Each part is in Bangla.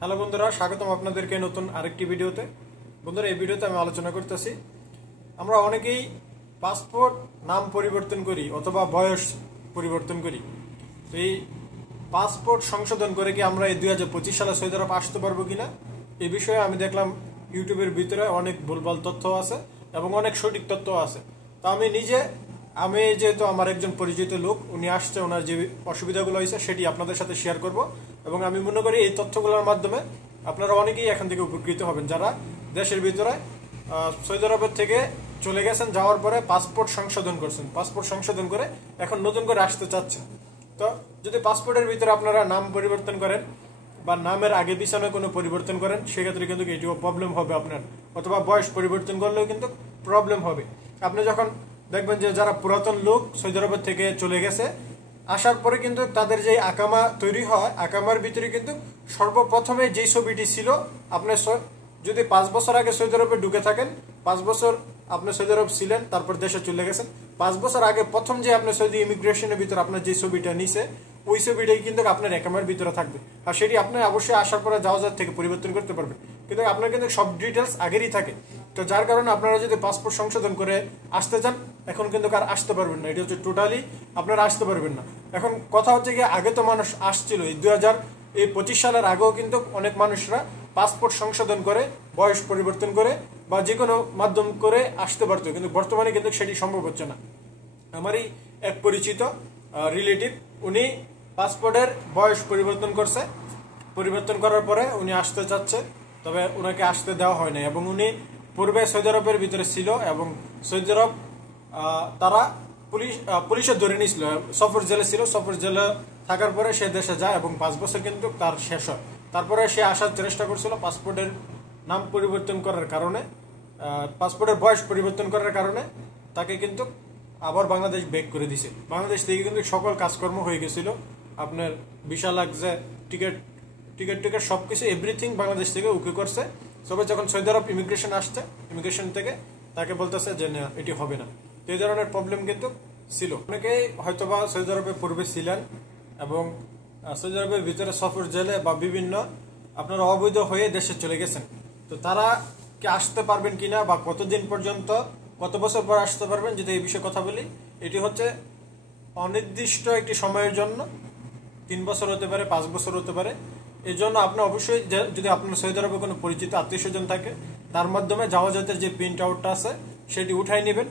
হ্যালো বন্ধুরা, স্বাগতম আপনাদেরকে নতুন আরেকটি ভিডিওতে। বন্ধুরা, এই ভিডিওতে আমি আলোচনা করতেছি, আমরা অনেকেই পাসপোর্ট নাম পরিবর্তন করি অথবা বয়স পরিবর্তন করি। তো এই পাসপোর্ট সংশোধন করে কি আমরা এই 2025 সালে সৌদি আরব আসতে পারবো কিনা, এই বিষয়ে আমি দেখলাম ইউটিউবের ভিতরে অনেক ভুলভাল তথ্য আছে এবং অনেক সঠিক তথ্য আছে। তো আমি যেহেতু আমার একজন পরিচিত লোক, উনি আসছে, ওনার যে অসুবিধাগুলো হয়েছে সেটি আপনাদের সাথে শেয়ার করব এবং আমি মনে করি এই তথ্যগুলোর মাধ্যমে আপনারা অনেকেই এখান থেকে উপকৃত হবেন, যারা দেশের ভিতরে সৌদি আরবের থেকে চলে গেছেন, যাওয়ার পরে পাসপোর্ট সংশোধন করছেন, পাসপোর্ট সংশোধন করে এখন নতুন করে আসতে চাচ্ছেন। তো যদি পাসপোর্টের ভিতরে আপনারা নাম পরিবর্তন করেন বা নামের আগে পিছনে কোনো পরিবর্তন করেন, সেক্ষেত্রে কিন্তু এটিও প্রবলেম হবে আপনার, অথবা বয়স পরিবর্তন করলেও কিন্তু প্রবলেম হবে। আপনি যখন দেখবেন যে যারা পুরাতন লোক সৌদি আরবের থেকে চলে গেছে, আসার পরে কিন্তু তাদের যে আকামা তৈরি হয়, আকামার ভিতরে কিন্তু সর্বপ্রথমে যে ছবিটি ছিল, আপনি যদি 5 বছর আগে সৌদি আরবে ঢুকে থাকেন, 5 বছর আপনি সৌদি আরব ছিলেন, তারপর দেশে চলে গেছেন, 5 বছর আগে প্রথম যে আপনি সৌদি ইমিগ্রেশনের ভিতরে আপনার যে ছবিটা নিছে, ওই ছবিটাই কিন্তু আপনার একামার ভিতরে থাকবে। আর সেটি আপনি অবশ্যই আসার পরে যাওয়া থেকে পরিবর্তন করতে পারবেন, কিন্তু আপনার কিন্তু সব ডিটেলস আগেরই থাকে। তো যার কারণে আপনারা যদি পাসপোর্ট সংশোধন করে আসতে চান, এখন কিন্তু আর আসতে পারবেন না, এটি হচ্ছে টোটালি আপনারা আসতে পারবেন না। এখন কথা হচ্ছে গিয়ে, আগে তো মানুষ আসছিল, এই 2025 সালের আগেও কিন্তু অনেক মানুষরা পাসপোর্ট সংশোধন করে, বয়স পরিবর্তন করে বা যে কোনো মাধ্যম করে আসতে পারতো, কিন্তু বর্তমানে কিন্তু সেটি সম্ভব হচ্ছে না। আমারই এক পরিচিত রিলেটিভ, উনি পাসপোর্টের বয়স পরিবর্তন করছে, পরিবর্তন করার পরে উনি আসতে চাচ্ছে, তবে ওনাকে আসতে দেওয়া হয় না। এবং উনি পূর্বে সৌদি আরবের ভিতরে ছিল এবং সৌদি আরব তারা পুলিশে ধরে নিয়েছিল, সফর জেলে ছিল, সফর জেলে থাকার পরে সে দেশে যায় এবং 5 বছর কিন্তু তার শেষ হয়। তারপরে সে আসার চেষ্টা করছিল, পাসপোর্টের নাম পরিবর্তন করার কারণে, পাসপোর্টের বয়স পরিবর্তন করার কারণে তাকে কিন্তু আবার বাংলাদেশ ব্যাক করে দিছে। বাংলাদেশ থেকে কিন্তু সকল কাজকর্ম হয়ে গেছিল, আপনার ভিসা লাগছে, টিকিট সবকিছু এভরিথিং বাংলাদেশ থেকে ওকে করছে। সবাই যখন সৌদি আরব ইমিগ্রেশন আসছে, ইমিগ্রেশন থেকে তাকে বলতেছে যে না, এটি হবে না। তো এই ধরনের প্রবলেম কিন্তু ছিল। অনেকেই হয়তোবা সৌদি আরবে পূর্বে ছিলেন এবং সৌদি আরবের ভিতরে সফর জেলে বা বিভিন্ন আপনারা অবৈধ হয়ে দেশে চলে গেছেন। তো তারা কি আসতে পারবেন কিনা বা কতদিন পর্যন্ত, কত বছর পর আসতে পারবেন, যদি এই বিষয়ে কথা বলি, এটি হচ্ছে অনির্দিষ্ট একটি সময়ের জন্য, 3 বছর হতে পারে, 5 বছর হতে পারে। এই জন্য আপনি অবশ্যই, যদি আপনার সৌদি আরবে কোনো পরিচিত আত্মীয় স্বজন থাকে, তার মাধ্যমে জাওয়াজাতের যে প্রিন্ট আউটটা আছে সেটি উঠাই নেবেন।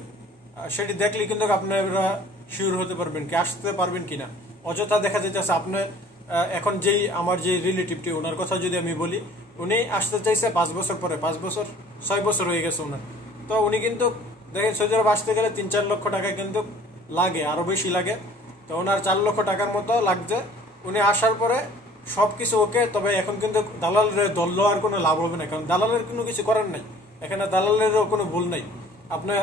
সেটি দেখলে কিন্তু আপনারা শিওর হতে পারবেন কি আসতে পারবেন কিনা। অযথা দেখা যাইতেছে আপনি এখন আমার যে রিলেটিভটি, ওনার কথা যদি আমি বলি, উনি আসতে চাইছে 5 বছর পরে, 5 বছর 6 বছর হয়ে গেছে ওনার। তো উনি কিন্তু দেখেন সৌদি আরব আসতে গেলে 3-4 লক্ষ টাকা কিন্তু লাগে, আরো বেশি লাগে। তো ওনার 4 লক্ষ টাকার মতো লাগছে। উনি আসার পরে সবকিছু ওকে, তবে এখন কিন্তু দালালের ধরলেও আর কোনো লাভ হবে না, কারণ দালালের কোনো কিছু করার নাই, এখানে দালালেরও কোনো ভুল নাই। আপনি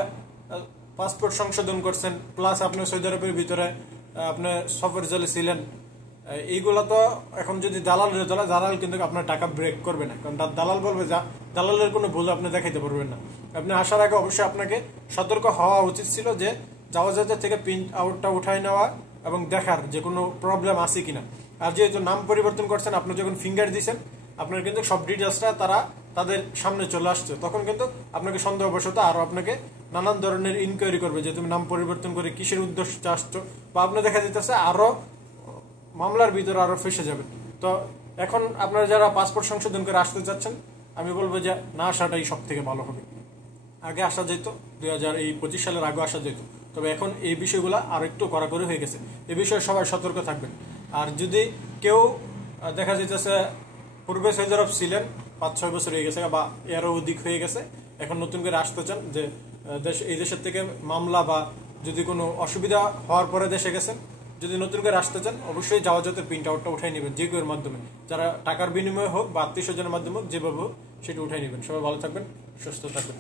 পাসপোর্ট সংশোধন করছেন, প্লাস আপনি সৌদি আরবের ভিতরে আপনি সফর জেলে ছিলেন, এইগুলো তো এখন যদি দালাল কিন্তু আপনার টাকা ব্রেক করবে না, কারণ দালাল বলবে যা, দালালের কোনো ভুল আপনি দেখাইতে পারবেন না। আপনি আসার আগে অবশ্যই আপনাকে সতর্ক হওয়া উচিত ছিল যে জাওয়াজাতের থেকে প্রিন্ট আউটটা উঠাই নেওয়া এবং দেখার যে কোনো প্রবলেম আছে কিনা। আর যেহেতু নাম পরিবর্তন করছেন, আপনি যখন ফিঙ্গার দিচ্ছেন, আপনার কিন্তু সব ডিটেলসটা তাদের সামনে চলে আসছে, তখন কিন্তু আপনাকে সন্দেহবশত আরো আপনাকে নানান ধরনের ইনকোয়ারি করবে যে তুমি নাম পরিবর্তন করে কিসের উদ্দেশ্যে আসছো, বা আপনার দেখা যেতেছে আরো মামলার ভিতরে আরো ফেসে যাবেন। তো এখন আপনারা যারা পাসপোর্ট সংশোধন করে আসতে চাচ্ছেন, আমি বলবো যে না আসাটাই সব থেকে ভালো হবে। আগে আসা যেত, 2025 সালের আগে আসা যেত, তবে এখন এই বিষয়গুলো আর একটু কড়াকড়ি হয়ে গেছে। এই বিষয়ে সবাই সতর্ক থাকবেন। আর যদি কেউ দেখা যেতেছে পূর্বে সৌদি আরব ছিলেন, 5-6 বছর হয়ে গেছে বা এরও অধিক হয়ে গেছে, এখন নতুন করে আসতে চান, যে এই দেশের থেকে মামলা বা যদি কোনো অসুবিধা হওয়ার পরে দেশে গেছেন, যদি নতুন করে আসতে চান, অবশ্যই জাওয়াজাতের প্রিন্ট আউটটা উঠাই নেবেন, যে কেউর মাধ্যমে, যারা টাকার বিনিময়ে হোক বা আত্মীয় স্বজনের মাধ্যমে হোক, যেভাবে হোক সেটা উঠাই নেবেন। সবাই ভালো থাকবেন, সুস্থ থাকবেন।